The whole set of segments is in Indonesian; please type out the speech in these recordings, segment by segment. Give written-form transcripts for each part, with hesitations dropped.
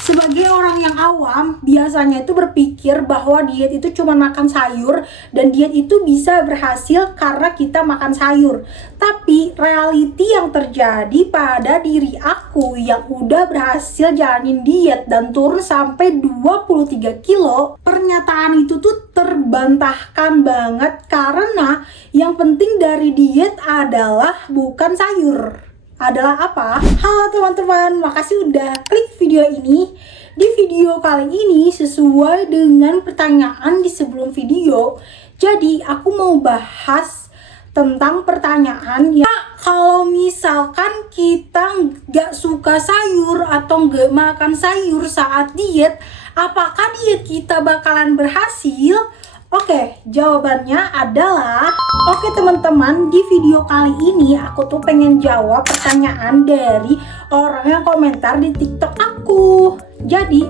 Sebagai orang yang awam, biasanya itu berpikir bahwa diet itu cuma makan sayur dan diet itu bisa berhasil karena kita makan sayur. Tapi reality yang terjadi pada diri aku yang udah berhasil jalanin diet dan turun sampai 23 kilo, pernyataan itu tuh terbantahkan banget karena yang penting dari diet adalah bukan sayur. Adalah apa? Halo teman-teman, makasih udah klik video ini. Di video kali ini sesuai dengan pertanyaan di sebelum video, jadi aku mau bahas tentang pertanyaan ya, kalau misalkan kita nggak suka sayur atau nggak makan sayur saat diet, apakah diet kita bakalan berhasil? Oke, jawabannya adalah oke teman-teman, di video kali ini aku tuh pengen jawab pertanyaan dari orang yang komentar di TikTok aku. Jadi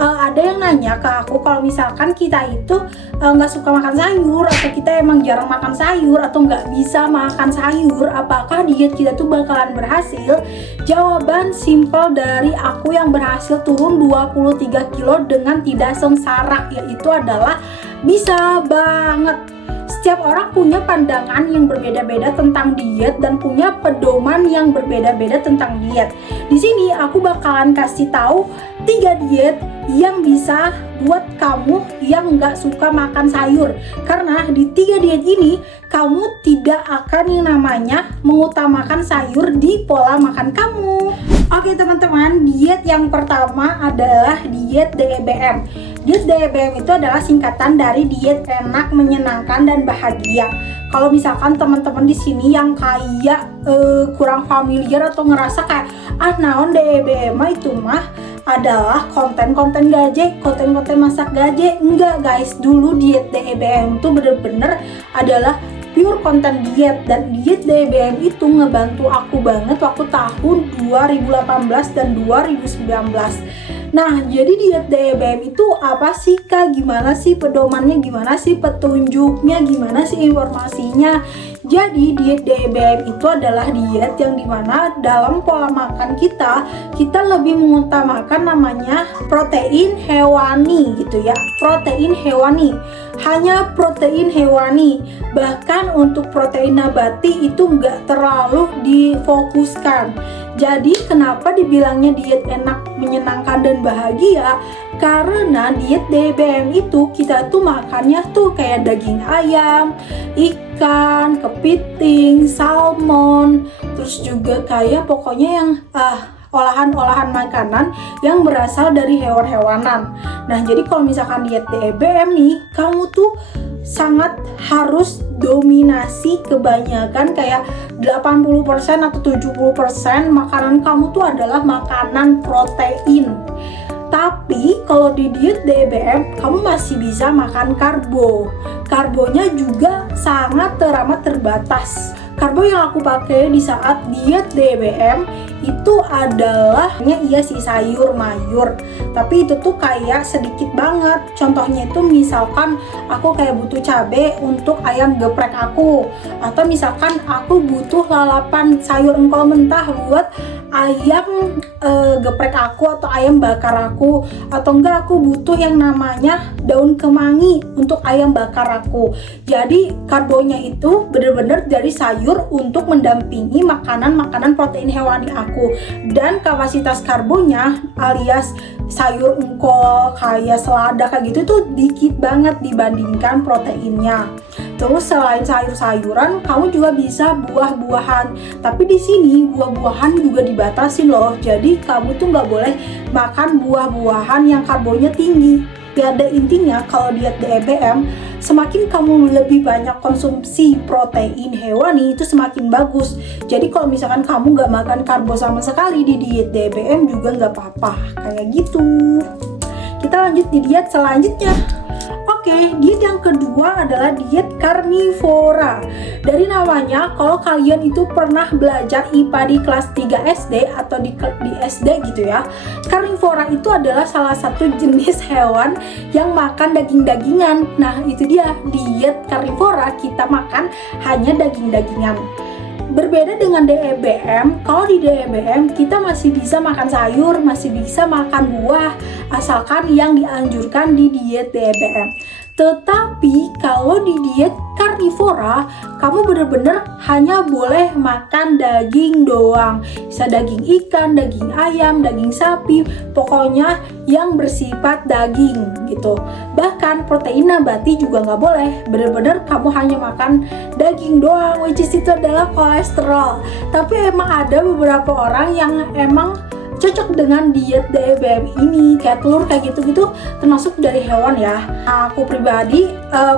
ada yang nanya ke aku kalau misalkan kita itu nggak suka makan sayur atau kita emang jarang makan sayur atau nggak bisa makan sayur, apakah diet kita tuh bakalan berhasil? Jawaban simpel dari aku yang berhasil turun 23 kilo dengan tidak sengsara, yaitu adalah bisa banget. Setiap orang punya pandangan yang berbeda-beda tentang diet dan punya pedoman yang berbeda-beda tentang diet. Di sini aku bakalan kasih tahu 3 diet yang bisa buat kamu yang nggak suka makan sayur. Karena di 3 diet ini kamu tidak akan yang namanya mengutamakan sayur di pola makan kamu. Oke teman-teman, diet yang pertama adalah diet DEBM. Diet DEBM itu adalah singkatan dari diet enak, menyenangkan, dan bahagia. Kalau misalkan teman-teman di sini yang kayak kurang familiar atau ngerasa kayak naon DEBM itu mah adalah konten-konten gaje, konten-konten masak gaje. Enggak guys, dulu diet DEBM itu bener-bener adalah pure konten diet, dan diet DEBM itu ngebantu aku banget waktu tahun 2018 dan 2019. Nah, jadi diet DEBM itu apa sih Kak? Gimana sih pedomannya? Gimana sih petunjuknya? Gimana sih informasinya? Jadi diet DEBM itu adalah diet yang dimana dalam pola makan kita lebih mengutamakan namanya protein hewani gitu ya. Protein hewani, hanya protein hewani. Bahkan untuk protein nabati itu nggak terlalu difokuskan. Jadi kenapa dibilangnya diet enak, menyenangkan, dan bahagia? Karena diet DEBM itu kita tuh makannya tuh kayak daging ayam, ikan, kepiting, salmon, terus juga kayak pokoknya yang olahan-olahan makanan yang berasal dari hewan-hewanan. Nah, jadi kalau misalkan diet DEBM nih, kamu tuh sangat harus dominasi kebanyakan kayak 80% atau 70% makanan kamu tuh adalah makanan protein. Tapi kalau di diet DEBM kamu masih bisa makan karbo. Karbonya juga sangat teramat terbatas. Karbo yang aku pakai di saat diet DEBM itu adalah iya sih sayur mayur, tapi itu tuh kayak sedikit banget. Contohnya itu misalkan aku kayak butuh cabai untuk ayam geprek aku, atau misalkan aku butuh lalapan sayur engkol mentah buat ayam geprek aku atau ayam bakar aku, atau enggak aku butuh yang namanya daun kemangi untuk ayam bakar aku. Jadi karbonya itu bener-bener dari sayur untuk mendampingi makanan-makanan protein hewani aku, dan kapasitas karbonya alias sayur engkol kayak selada kayak gitu tuh dikit banget dibandingkan proteinnya. Terus selain sayur-sayuran, kamu juga bisa buah-buahan. Tapi di sini buah-buahan juga dibatasi loh. Jadi kamu tuh nggak boleh makan buah-buahan yang karbonya tinggi. Pada intinya kalau diet DEBM, semakin kamu lebih banyak konsumsi protein hewani itu semakin bagus. Jadi kalau misalkan kamu nggak makan karbo sama sekali di diet DEBM juga nggak apa-apa. Kayak gitu. Kita lanjut di diet selanjutnya. Oke, diet yang kedua adalah diet karnivora. Dari namanya, kalau kalian itu pernah belajar IPA di kelas 3 SD atau di SD gitu ya, karnivora itu adalah salah satu jenis hewan yang makan daging-dagingan. Nah, itu dia diet karnivora, kita makan hanya daging-dagingan. Berbeda dengan DEBM, kalau di DEBM kita masih bisa makan sayur, masih bisa makan buah, asalkan yang dianjurkan di diet DEBM. Tetapi kalau di diet karnivora, kamu benar-benar hanya boleh makan daging doang. Bisa daging ikan, daging ayam, daging sapi, pokoknya yang bersifat daging gitu. Bahkan protein nabati juga nggak boleh. Benar-benar kamu hanya makan daging doang, which is itu adalah kolesterol. Tapi emang ada beberapa orang yang emang cocok dengan diet DEBM ini, kayak telur kayak gitu-gitu, termasuk dari hewan ya. Nah, aku pribadi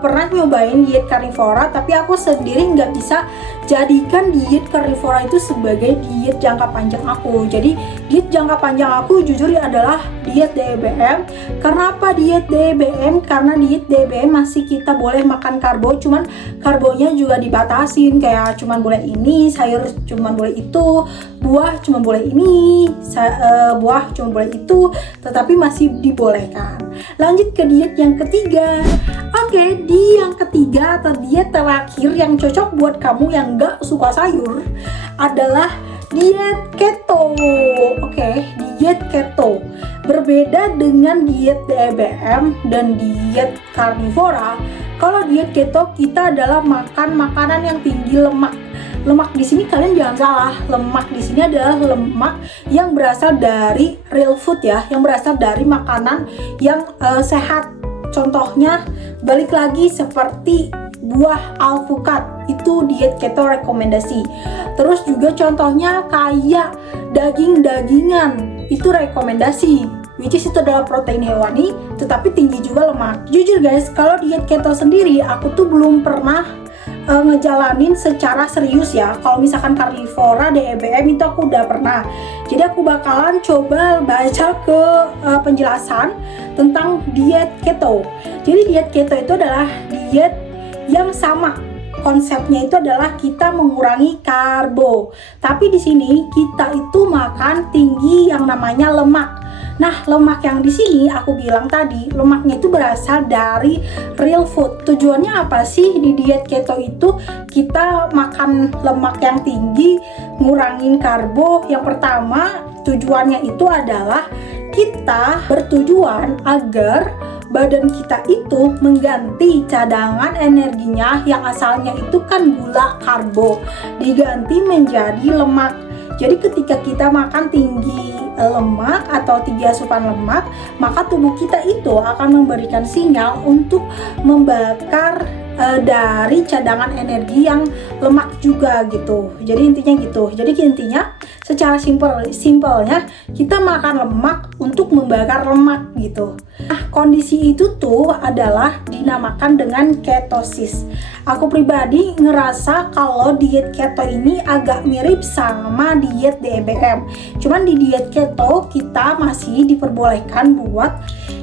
pernah nyobain diet karnivora, tapi aku sendiri nggak bisa jadikan diet karnivora itu sebagai diet jangka panjang aku. Jadi diet jangka panjang aku jujur adalah diet DEBM. Karena apa diet DEBM? Karena diet DEBM masih kita boleh makan karbo, cuman karbonya juga dibatasin, kayak cuman boleh ini, sayur cuman boleh itu, buah cuma boleh ini, buah cuma boleh itu, tetapi masih dibolehkan. Lanjut ke diet yang ketiga. Oke, di yang ketiga atau diet terakhir yang cocok buat kamu yang gak suka sayur adalah diet keto. Oke, diet keto berbeda dengan diet DEBM dan diet karnivora. Kalau diet keto kita adalah makan makanan yang tinggi lemak. Lemak di sini kalian jangan salah, lemak di sini adalah lemak yang berasal dari real food ya, yang berasal dari makanan yang sehat. Contohnya balik lagi seperti buah alpukat, itu diet keto rekomendasi. Terus juga contohnya kayak daging-dagingan, itu rekomendasi, which is itu adalah protein hewani tetapi tinggi juga lemak. Jujur guys, kalau diet keto sendiri aku tuh belum pernah ngejalanin secara serius ya. Kalau misalkan karnivora, DEBM itu aku udah pernah. Jadi aku bakalan coba baca ke penjelasan tentang diet keto. Jadi diet keto itu adalah diet yang sama. Konsepnya itu adalah kita mengurangi karbo. Tapi di sini kita itu makan tinggi yang namanya lemak. Nah, lemak yang di sini aku bilang tadi, lemaknya itu berasal dari real food. Tujuannya apa sih di diet keto itu? Kita makan lemak yang tinggi, ngurangin karbo. Yang pertama, tujuannya itu adalah kita bertujuan agar badan kita itu mengganti cadangan energinya yang asalnya itu kan gula karbo, diganti menjadi lemak. Jadi ketika kita makan tinggi lemak atau tinggi asupan lemak, maka tubuh kita itu akan memberikan sinyal untuk membakar dari cadangan energi yang lemak juga gitu. Jadi intinya secara simpelnya kita makan lemak untuk membakar lemak gitu. Nah, kondisi itu tuh adalah dinamakan dengan ketosis. Aku pribadi ngerasa kalau diet keto ini agak mirip sama diet DEBM. Cuman di diet keto kita masih diperbolehkan buat,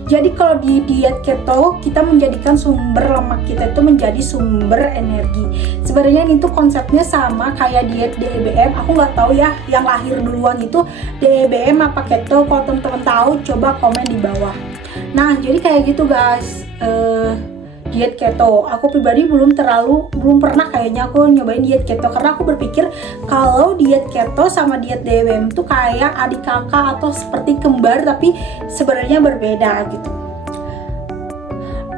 jadi kalau di diet keto kita menjadikan sumber lemak kita itu menjadi sumber energi. Sebenarnya itu konsepnya sama kayak diet DEBM. Aku nggak tahu ya yang lahir duluan itu DEBM apa keto. Kalau teman-teman tahu coba komen di bawah. Nah, jadi kayak gitu guys. Diet keto, aku pribadi belum pernah kayaknya aku nyobain diet keto, karena aku berpikir kalau diet keto sama diet DEBM itu kayak adik kakak atau seperti kembar, tapi sebenarnya berbeda gitu.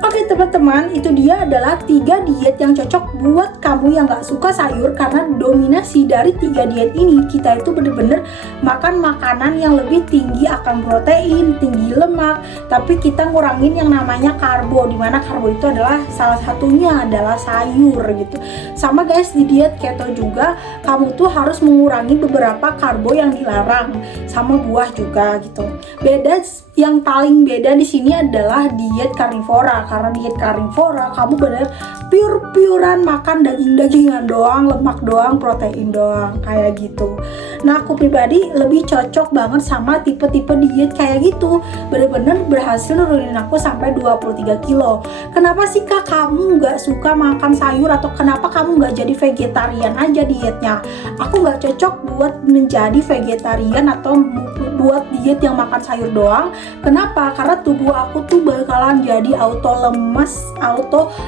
Oke teman-teman, itu dia adalah 3 diet yang cocok buat kamu yang gak suka sayur. Karena dominasi dari 3 diet ini, kita itu bener-bener makan makanan yang lebih tinggi akan protein, tinggi lemak, tapi kita ngurangin yang namanya karbo, dimana karbo itu adalah salah satunya adalah sayur gitu. Sama guys, di diet keto juga kamu tuh harus mengurangi beberapa karbo yang dilarang, sama buah juga gitu. Yang paling beda di sini adalah diet karnivora. Karena diet karnivora kamu bener pure-purean makan daging-dagingan doang, lemak doang, protein doang, kayak gitu. Nah, aku pribadi lebih cocok banget sama tipe-tipe diet kayak gitu. Bener-bener berhasil nurunin aku sampai 23 kilo. Kenapa sih kak kamu gak suka makan sayur, atau kenapa kamu gak jadi vegetarian aja dietnya? Aku gak cocok buat menjadi vegetarian atau buat diet yang makan sayur doang, Kenapa? Karena tubuh aku tuh bakalan jadi auto lemes,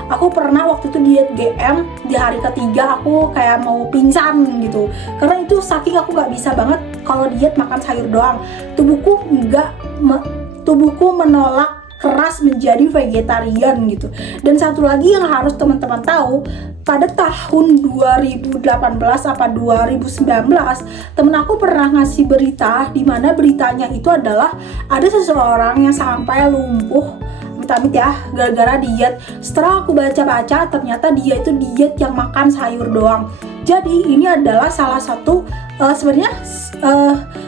aku pernah waktu itu diet GM di hari ketiga aku kayak mau pingsan gitu. Karena itu saking aku nggak bisa banget kalau diet makan sayur doang. Tubuhku menolak keras menjadi vegetarian gitu. Dan satu lagi yang harus teman-teman tahu, pada tahun 2018 apa 2019 temen aku pernah ngasih berita, di mana beritanya itu adalah ada seseorang yang sampai lumpuh amit-amit ya gara-gara diet. Setelah aku baca-baca, ternyata dia itu diet yang makan sayur doang. Jadi ini adalah salah satu sebenarnya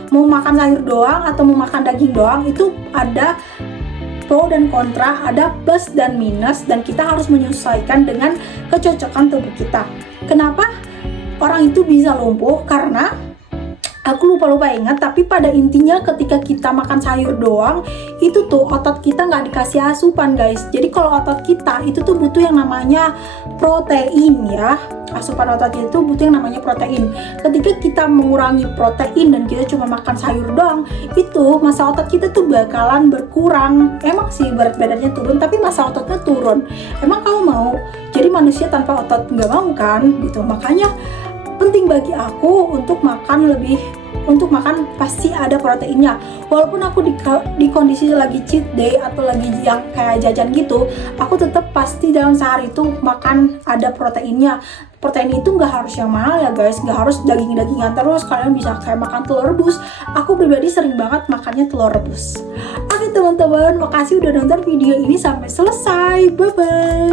mau makan sayur doang atau mau makan daging doang itu ada pro dan kontra, ada plus dan minus, dan kita harus menyesuaikan dengan kecocokan tubuh kita. Kenapa orang itu bisa lumpuh? Karena aku lupa ingat, tapi pada intinya ketika kita makan sayur doang itu tuh otot kita nggak dikasih asupan guys. Jadi kalau otot kita itu tuh butuh yang namanya protein ya. Asupan otot itu butuh yang namanya protein. Ketika kita mengurangi protein dan kita cuma makan sayur doang, itu massa otot kita tuh bakalan berkurang. Emang sih berat badannya turun, tapi massa ototnya turun. Emang kamu mau jadi manusia tanpa otot? Nggak mau kan gitu. Makanya penting bagi aku untuk makan pasti ada proteinnya. Walaupun aku di kondisi lagi cheat day atau lagi yang kayak jajan gitu, aku tetap pasti dalam sehari itu makan ada proteinnya. Protein itu nggak harus yang mahal ya guys, nggak harus daging-dagingan terus. Kalian bisa kayak makan telur rebus. Aku pribadi sering banget makannya telur rebus. Oke teman-teman, makasih udah nonton video ini sampai selesai. Bye bye.